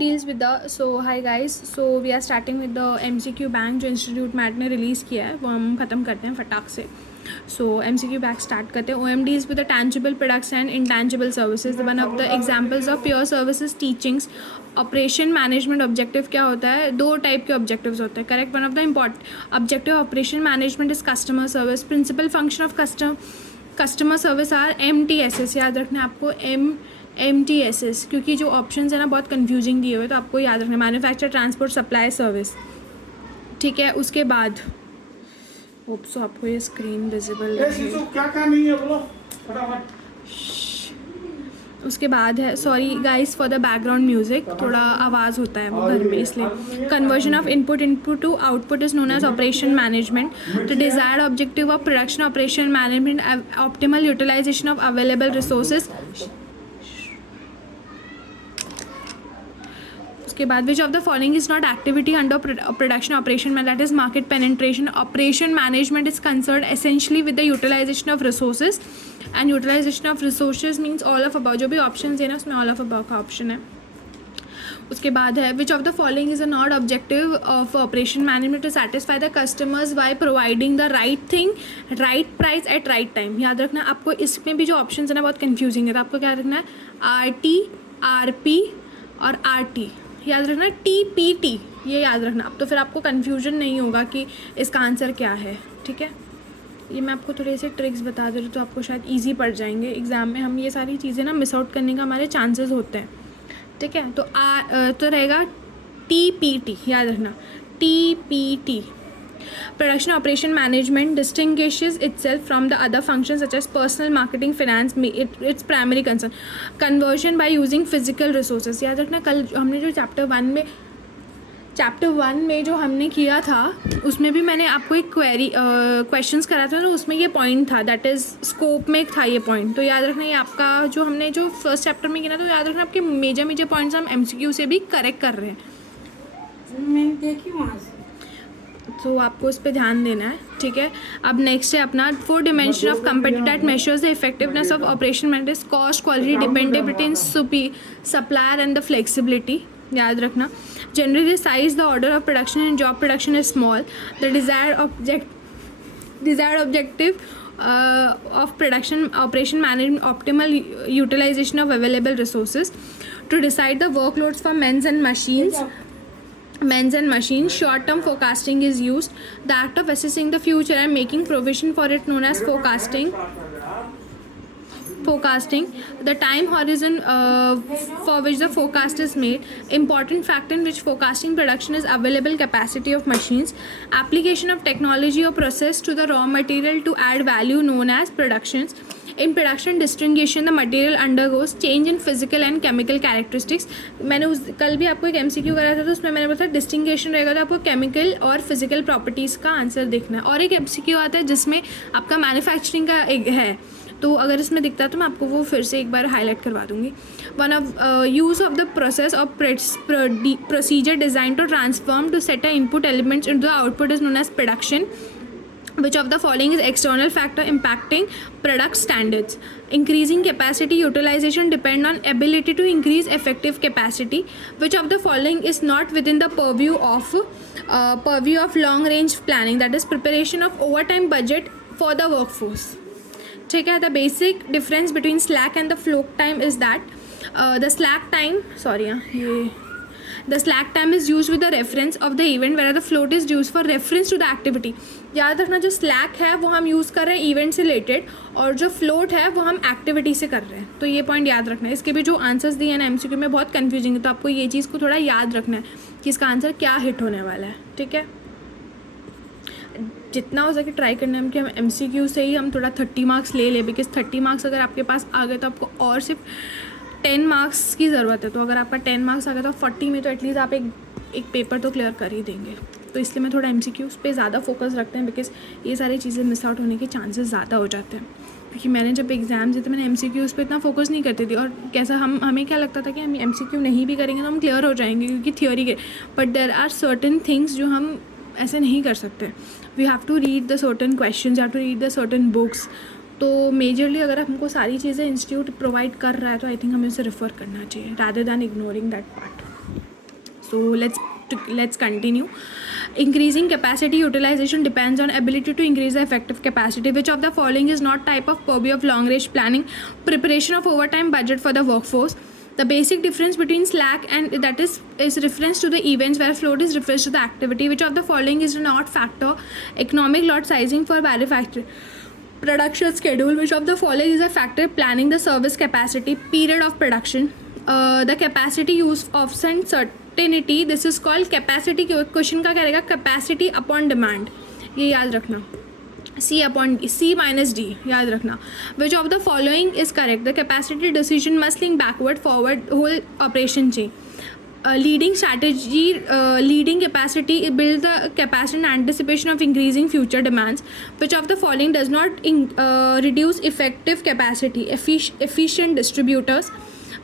deals with the hi guys, so we are starting with the MCQ bank जो institute mat ने release किया है वो हम ख़त्म करते हैं फटाक से. So MCQ बैंक स्टार्ट करते हैं. OM deals with the tangible products and intangible services. One of the examples of pure services teachings. Operation management objective क्या होता है? दो टाइप के ऑब्जेक्टिव्स होते हैं, correct. One of the important objective operation management is customer service. Principal function of customer service are MTSS. याद रखना है आपको MTSS, क्योंकि जो ऑप्शंस है ना बहुत कंफ्यूजिंग दिए हुए, तो आपको याद रखना. Manufacture, transport, supply, service. ठीक है. उसके बाद होप सो आपको ये स्क्रीन विजिबल है. क्या काम नहीं है बोलो फटाफट. उसके बाद है, sorry guys for the background music, थोड़ा आवाज़ होता है वो घर में इसलिए. Conversion of input to output is known as operation management. The desired objective of production operation management, optimal utilisation of available resources. उसके बाद which of the following is not activity under production operation में, that is market penetration. Operation management is concern essentially with the utilisation of resources, and utilisation of resources means all of about. जो भी option है ना उसमें all of about का option है. उसके बाद है which of the following is a not objective of operation management to satisfy the customers by providing the right thing, right price at right time. याद रखना आपको इसमें भी जो ऑप्शन है ना बहुत कन्फ्यूजिंग है, तो आपको क्या रखना है? RT, RP और RT. याद रखना TPT, ये याद रखना. अब तो फिर आपको कन्फ्यूजन नहीं होगा कि इसका आंसर क्या है. ठीक है. ये मैं आपको थोड़े से ट्रिक्स बता दे रही हूँ तो आपको शायद इजी पड़ जाएंगे एग्ज़ाम में. हम ये सारी चीज़ें ना मिस आउट करने का हमारे चांसेस होते हैं. ठीक है. तो रहेगा TPT. याद रखना TPT. Production operation management distinguishes itself from the other functions such as personal marketing, finance. Its primary concern conversion by using physical resources. याद रखना कल हमने जो चैप्टर वन में जो हमने किया था उसमें भी मैंने आपको एक क्वेश्चंस करा था, तो उसमें ये पॉइंट था, दैट इज़ स्कोप में था ये पॉइंट. तो याद रखना ये आपका जो हमने जो फर्स्ट चैप्टर में किया था, तो याद रखना आपके मेजर पॉइंट्स हम MCQ से भी करेक्ट कर रहे हैं. मैंने देखी वहाँ से, तो आपको इस पे ध्यान देना है. ठीक है. अब नेक्स्ट है अपना 4 dimension of competitive measures the effectiveness of operation management, cost, quality, dependability in supplier and the flexibility. याद रखना. Generally size, the order of production and job production is small. The desired objective of production operation management, optimal utilization of available resources. To decide the workloads for men's and machines, short-term forecasting is used. The act of assessing the future and making provision for it known as forecasting. The time horizon for which the forecast is made. Important factor in which forecasting production is available capacity of machines. Application of technology or process to the raw material to add value known as productions. In production distinguishing the material undergoes change in physical and chemical characteristics. मैंने कल भी आपको एक MCQ करा था, तो उसमें मैंने बताया डिस्टिंगेशन रहेगा, तो आपको केमिकल और फिजिकल प्रॉपर्टीज़ का आंसर देखना है. और एक MCQ आता है जिसमें आपका मैन्युफैक्चरिंग का एक है, तो अगर इसमें दिखता है तो मैं आपको वो फिर से एक बार हाईलाइट करवा दूँगी. One of use of the process of procedure design to transform to set a input elements into the output is known as production. Which of the following is external factor impacting product standards? Increasing capacity utilization depend on ability to increase effective capacity. Which of the following is not within the purview of long range planning, that is preparation of overtime budget for the workforce. ठीक है. The basic difference between slack and the float time is that the slack time is used with the reference of the event, whereas the float is used for reference to the activity. याद रखना जो slack है वो हम use कर रहे हैं event से रिलेटेड, और जो फ्लोट है वो हम एक्टिविटी से कर रहे हैं. तो ये पॉइंट याद रखना है. इसके भी जो आंसर्स दिए हैं ना MCQ में बहुत कन्फ्यूजिंग है, तो आपको ये चीज़ को थोड़ा याद रखना है कि इसका आंसर क्या हिट होने वाला है. ठीक है. जितना हो सके ट्राई करना है कि हम MCQ से ही हम थोड़ा 30 मार्क्स ले लें, बिकॉज 30 मार्क्स अगर आपके पास आ गए तो आपको और सिर्फ 10 मार्क्स की ज़रूरत है. तो अगर आपका 10 मार्क्स आ गया तो 40 में तो एटलीस्ट आप एक पेपर तो क्लियर कर ही देंगे. तो इसलिए मैं थोड़ा MCQs पे ज़्यादा फोकस रखते हैं, बिकॉज ये सारी चीज़ें मिस आउट होने के चांसेस ज़्यादा हो जाते हैं. क्योंकि मैंने जब एग्ज़ाम दिए थे मैंने MCQs पे इतना फोकस नहीं करती थी, और कैसा हमें क्या लगता था कि हम MCQ नहीं भी करेंगे तो हम क्लियर हो जाएंगे क्योंकि थियोरी के. But there are certain things जो हम ऐसे नहीं कर सकते. We have to read the certain questions, have to read the certain books. तो मेजरली अगर हमको सारी चीज़ें इंस्टीट्यूट प्रोवाइड कर रहा है तो आई थिंक हमें उसे रेफ़र करना चाहिए rather than ignoring that part. So let's continue. Increasing capacity utilization depends on ability to increase the effective capacity. Which of the following is not type of purview of long range planning? Preparation of overtime budget for the workforce. The basic difference between slack and that is reference to the events, where float is refers to the activity. Which of the following is not factor? Economic lot sizing for manufacturing. Production schedule. Which of the following is a factor? Planning the service capacity. Period of production. The capacity use of certainty. This is called capacity. Question का क्या रहेगा? Capacity upon demand, ये याद रखना. C upon C minus D याद रखना. Which of the following is correct? The capacity decision must link backward forward whole operation chain. Leading strategy, leading capacity, build the capacity in anticipation of increasing future demands. Which of the following does not reduce effective capacity? Efficient distributors.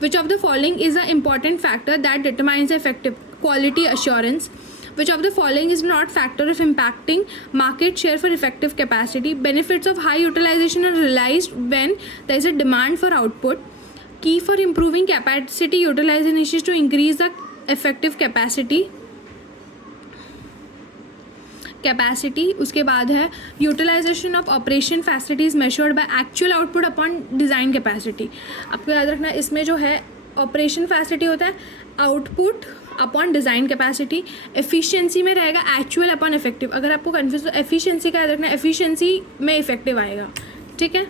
Which of the following is an important factor that determines the effective? Quality assurance. Which of the following is not factor of impacting market share for effective capacity? Benefits of high utilization are realized when there is a demand for output. Key for improving capacity utilization is to increase the effective capacity. उसके बाद है utilisation of operation facilities measured by actual output upon design capacity. आपको याद रखना इसमें जो है operation facility होता है output upon design capacity. Efficiency में रहेगा एक्चुअल अपॉन इफेक्टिव. अगर आपको कन्फ्यूज तो एफिशिएंसी का याद रखना, एफिशिएंसी में इफेक्टिव आएगा. ठीक है.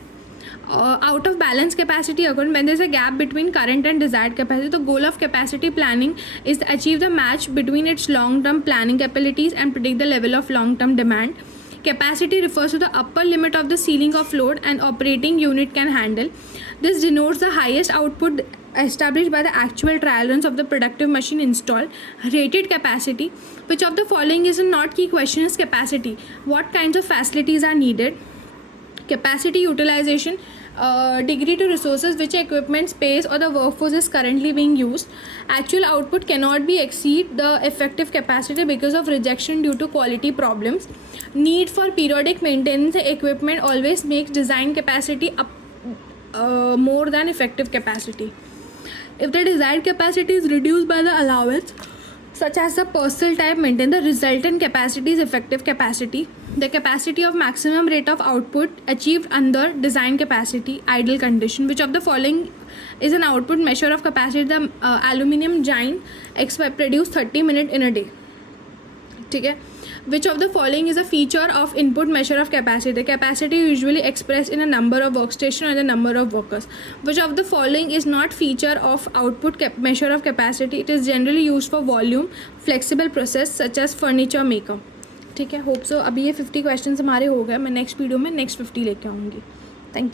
Out of balance capacity occur when there is a gap between current and desired capacity. The goal of capacity planning is to achieve the match between its long-term planning capabilities and predict the level of long-term demand. Capacity refers to the upper limit of the ceiling of load an operating unit can handle. This denotes the highest output established by the actual trial runs of the productive machine installed. Rated capacity. Which of the following is a not key question is capacity? What kinds of facilities are needed? Capacity utilization, degree to resources which equipment, space or the workforce is currently being used. Actual output cannot be exceed the effective capacity because of rejection due to quality problems. Need for periodic maintenance equipment always makes design capacity up more than effective capacity. If the desired capacity is reduced by the allowance such as the parcel type maintain, the resultant capacity is effective capacity. The capacity of maximum rate of output achieved under design capacity ideal condition. Which of the following is an output measure of capacity? The aluminum giant produce 30 minutes in a day. ठीक है. Which of the following is a feature of input measure of capacity? The capacity usually expressed in a number of workstation or the number of workers. Which of the following is not feature of output measure of capacity? It is generally used for volume, flexible process such as furniture maker. ठीक है. Hope so अभी ये 50 question हमारे हो गए. मैं next video में next 50 लेके आऊँगी. Thank you.